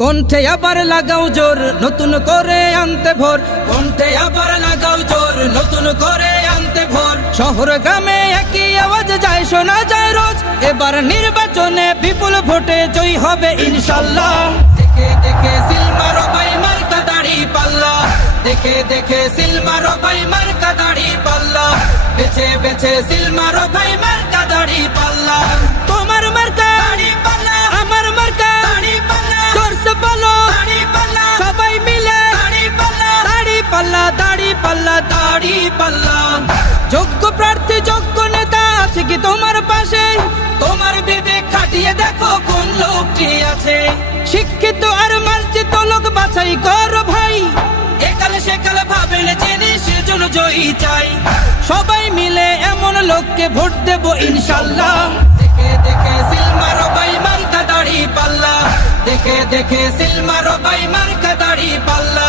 কণ্ঠে আবার লাগাও জোর নতুন করে আনতে ভোর, কণ্ঠে আবার লাগাও জোর নতুন করে আনতে ভোর। শহর গ্রামে একই আওয়াজ যায় শোনা যায় রোজ, এবার নির্বাচনে বিপুল ভোটে জয়ী হবে ইনশাল্লাহ। দেখে দেখে সিল মারো ভাই মার্কা দাড়ি পাল্লা, দেখে দেখে সিল মারো ভাই মার্কা দাড়ি পাল্লা, বেছে বেছে সিল মারো ভাই মার্কা দাড়ি পাল্লা। তোমার মার্কা দাড়ি পাল্লা, আমার মার্কা দাড়ি পাল্লা, জোরসে বলো দাড়ি পাল্লা, সবাই মিলে দাড়ি পাল্লা, দাড়ি পাল্লা, দাড়ি পাল্লা, দাড়ি পাল্লা। যোগ্য প্রার্থী যোগ্য নেতা আছে কি তোমার পাশে? তোমার বিবেক খাটিয়ে দেখো কোন লোকটি আছে। শিক্ষিত আর মার্জিত লোক বাছাই করো ভাই, একাল সেকাল ভাবেন জেনে সেজন্য জয়ী চাই। সবাই মিলে এমন লোককে ভোট দেব ইনশাল্লাহ। দেখে দেখে সিল মারো ভাই মার্কা দাড়ি পাল্লা, দেখে দেখে সিল মারো ভাই মার্কা দাড়ি পাল্লা,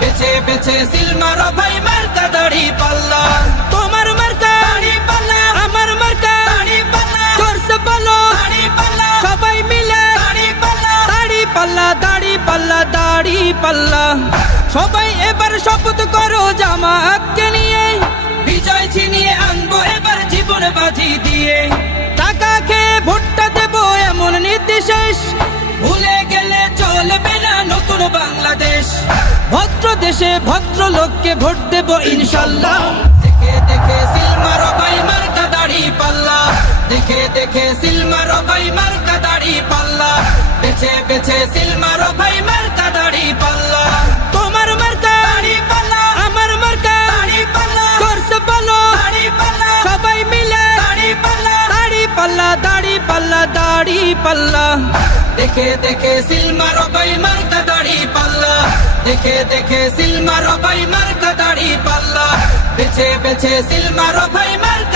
বেছে বেছে সিল মারো ভাই মার্কা দাড়ি পাল্লা। তোমার মার্কা দাড়ি পাল্লা, আমার মার্কা দাড়ি পাল্লা, জোরসে বলো দাড়ি পাল্লা, সবাই মিলে দাড়ি পাল্লা, দাড়ি পাল্লা, দাড়ি পাল্লা, দাড়ি পাল্লা। সবাই এবার শপথ করো জামাতকে নিয়ে, বিজয় ছিনিয়ে আনবো এবার জীবন বাজি দিয়ে। টাকা খেয়ে ভোটটা দেবো এমন নীতি শেষ, ভুলে গেলে চলবে না নতুন বাংলাদেশ। ভদ্র দেশে ভদ্র লোককে ভোট দেবো ইনশাল্লাহ। দেখে দেখে সিল মারো ভাই মার্কা দাড়ি পাল্লা, দেখে দেখে সিল মারো ভাই মার্কা দাড়ি পাল্লা, বেছে বেছে সিল মারো ভাই মার্কা দাড়ি পাল্লা। তোমার মার্কা দাড়ি পাল্লা, আমার মার্কা দাড়ি পাল্লা, জোরসে বলো দাড়ি পাল্লা, সবাই মিলে দাড়ি পাল্লা, দাড়ি পাল্লা, দাড়ি পাল্লা, দাড়ি পাল্লা। দেখে দেখে সিল মারো ভাই মার্কা দাড়ি পাল্লা, দেখে দেখে সিল মারো ভাই মার্কা দাড়ি পাল্লা, বেছে বেছে সিল মারো ভাই মার্কা